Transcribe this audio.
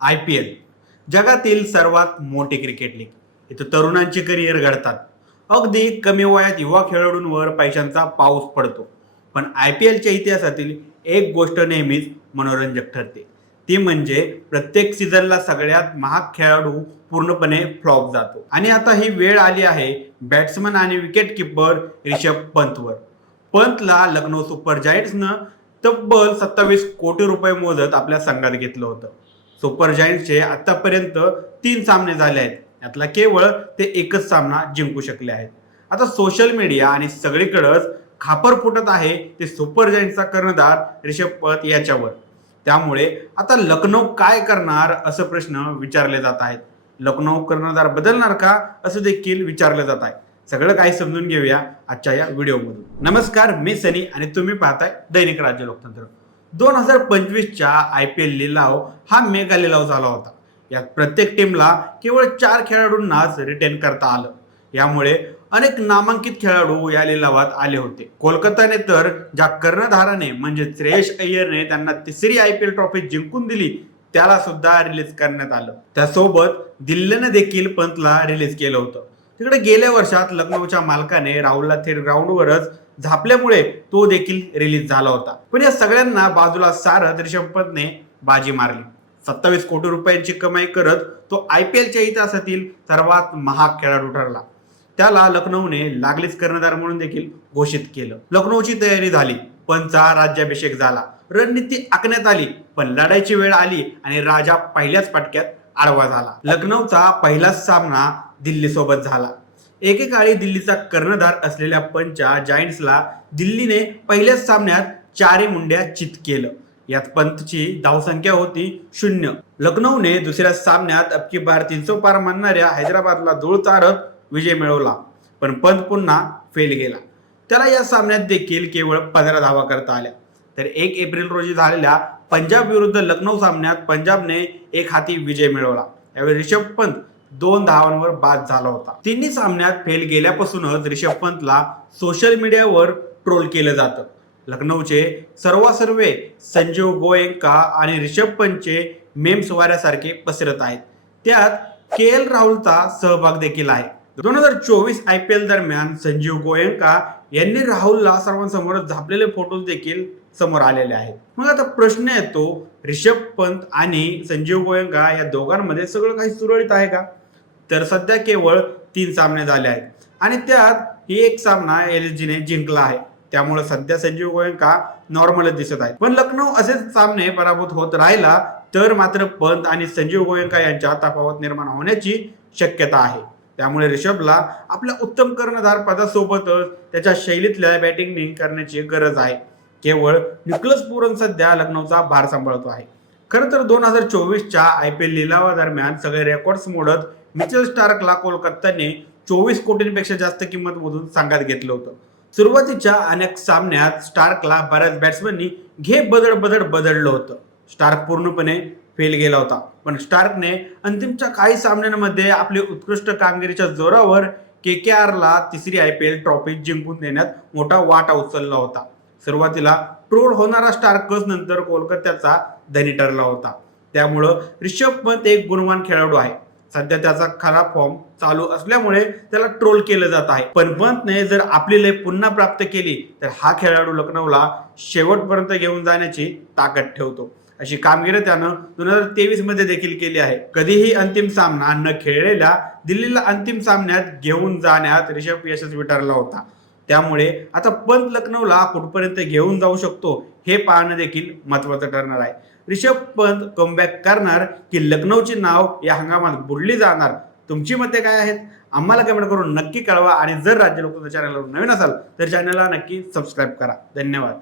IPL जगातील सर्वात मोठी क्रिकेट लीग. इथं तरुणांचे करिअर घडतात. अगदी कमी वयात युवा खेळाडूंवर पैशांचा पाऊस पडतो. पण IPLच्या इतिहासातील एक गोष्ट नेहमीच मनोरंजक ठरते. ती म्हणजे प्रत्येक सीझनला सगळ्यात महाग खेळाडू पूर्णपणे फ्लॉप जातो. आणि आता ही वेळ आली आहे बॅट्समन आणि विकेट किपर रिषभ पंतवर. पंतला लखनौ सुपर जायंट्सनं तब्बल 27 कोटी रुपये मोजत आपल्या संघात घेतलं होतं. सुपर जायंट्सचे आतापर्यंत 3 सामने झाले आहेत. यातला केवळ ते एकच सामना जिंकू शकले आहेत. आता सोशल मीडिया आणि सगळीकडेच खापर फुटत आहे ते सुपर जायंट्सचा कर्णधार रिषभ पंत याच्यावर. त्यामुळे आता लखनौ काय करणार असं प्रश्न विचारले जात आहेत. लखनौ कर्णधार बदलणार का असं देखील विचारलं जात आहे. सगळं काही समजून घेऊया आजच्या या व्हिडिओमधून. नमस्कार, मी सनी आणि तुम्ही पाहताय दैनिक राज्य लोकतंत्र. 2025च्या IPL लिलाव हा मेगा लिलाव झाला होता. यात प्रत्येक टीमला केवळ 4 खेळाडूंनाच रिटेन करता आलं. यामुळे अनेक नामांकित खेळाडू या लिलावात आले होते. कोलकाताने तर ज्या कर्णधाराने म्हणजे श्रेयस अय्यरने त्यांना तिसरी IPL ट्रॉफी जिंकून दिली त्याला सुद्धा रिलीज करण्यात आलं. त्यासोबत दिल्लीने देखील पंतला रिलीज केलं होतं. तिकडे गेल्या वर्षात लखनौच्या मालकाने राहुलला थेट ग्राउंडवरच झापल्यामुळे तो देखील रिलीज झाला होता. पण या सगळ्यांना बाजूला सारत रिषभ पंतने बाजी मारली. 27 कोटी रुपयांची कमाई करत तो IPLच्या इतिहासातील सर्वात महाग खेळाडू ठरला. त्याला लखनौने लागलीच कर्णधार म्हणून देखील घोषित केलं. लखनौची तयारी झाली. पंतचा राज्याभिषेक झाला. रणनीती आखण्यात आली. पण लढायची वेळ आली आणि राजा पहिल्याच फटक्यात आडवा झाला. लखनौचा पहिलाच सामना दिल्ली सोबत झाला. एकेकाळी दिल्लीचा कर्णधार असलेल्या पंतच्या जायंट्सला दिल्लीने पहिल्याच सामन्यात 4 मुंड्या चित केलं. यात पंतची धावसंख्या होती 0. लखनौने दुसऱ्या सामन्यात अबकी बार 300 पार मानणाऱ्या हैदराबादला धूळ चारत विजय मिळवला. पण पंत पुन्हा फेल गेला. त्याला या सामन्यात देखील केवळ 15 धावा करता आल्या. तर 1 एप्रिल रोजी झालेल्या पंजाब विरुद्ध लखनौ सामन्यात पंजाबने एक हाती विजय मिळवला. यावेळी रिषभ पंत 2 धावांवर बाद झाला होता. तिन्ही सामन्यात फेल गेल्यापासूनच रिषभ पंतला सोशल मीडियावर ट्रोल केलं जातं. लखनौचे सर्वासर्वे संजीव गोयंका आणि रिषभ पंतचे मेम्स वाऱ्यासारखे पसरत आहेत. त्यात KL राहुलचा सहभाग देखील आहे. 2024 IPL दरम्यान संजीव गोयंका यांनी राहुलला सर्वांसमोर झापलेले फोटोज देखील समोर आलेले आहेत. मग आता प्रश्न येतो, रिषभ पंत आणि संजीव गोयंका या दोघांमध्ये सगळं काही सुरळीत आहे का? तर सध्या केवळ 3 सामने झाले आहेत आणि त्यात एक सामना LSGने जिंकला आहे. त्यामुळे सध्या संजीव गोयंका नॉर्मलच दिसत आहेत. पण लखनौ असेच सामने पराभूत होत राहिला तर मात्र पंत आणि संजीव गोयंका यांच्यात तफावत निर्माण होण्याची शक्यता आहे. त्यामुळे रिषभला आपल्या उत्तम कर्णधार पदासोबतच त्याच्या शैलीतल्या बॅटिंग करण्याची गरज आहे. केवळ निकोलस पूरन सध्या लखनौचा भार सांभाळतो आहे. खरं तर 2024च्या IPL लिलावादरम्यान सगळे रेकॉर्ड्स मोडत मिचेल स्टार्कला कोलकाताने 24 कोटींपेक्षा जास्त किंमत मोजून संघात घेतलं होतं. सुरुवातीच्या अनेक सामन्यात स्टार्कला बऱ्याच बॅट्समननी घे बदललं होतं. स्टार्क पूर्णपणे फेल गेला होता. पण स्टार्कने अंतिमच्या काही सामन्यांमध्ये आपली उत्कृष्ट कामगिरीच्या जोरावर KKRला तिसरी IPL ट्रॉफी जिंकून देण्यात मोठा वाटा उचलला होता. सुरुवातीला ट्रोल होणारा स्टार्कच नंतर कोलकात्याचा धनी ठरला होता. त्यामुळं रिषभ पंत एक गुणवान खेळाडू आहे. सध्या त्याचा खराब फॉर्म चालू असल्यामुळे त्याला ट्रोल केलं जात आहे. पण पंतने जर आपली लय पुन्हा प्राप्त केली तर हा खेळाडू लखनौला शेवटपर्यंत घेऊन जाण्याची ताकद ठेवतो. अशी कामगिरी त्यानं 2023 मध्ये देखील केली आहे. कधीही अंतिम सामना न खेळलेल्या दिल्लीला अंतिम सामन्यात घेऊन जाण्यात रिषभ यशस्वी ठरला होता. त्यामुळे आता पंत लखनौला कुठपर्यंत घेऊन जाऊ शकतो हे पाहणं देखील महत्त्वाचं ठरणार आहे. रिषभ पंत कमबॅक करणार की लखनौची नाव या हंगामात बुडली जाणार? तुमची मते काय आहेत? आम्हाला कमेंट करून नक्की कळवा आणि जर राज्य लोकतंत्र चॅनलवर नवीन असाल तर चॅनलला नक्की सबस्क्राईब करा. धन्यवाद.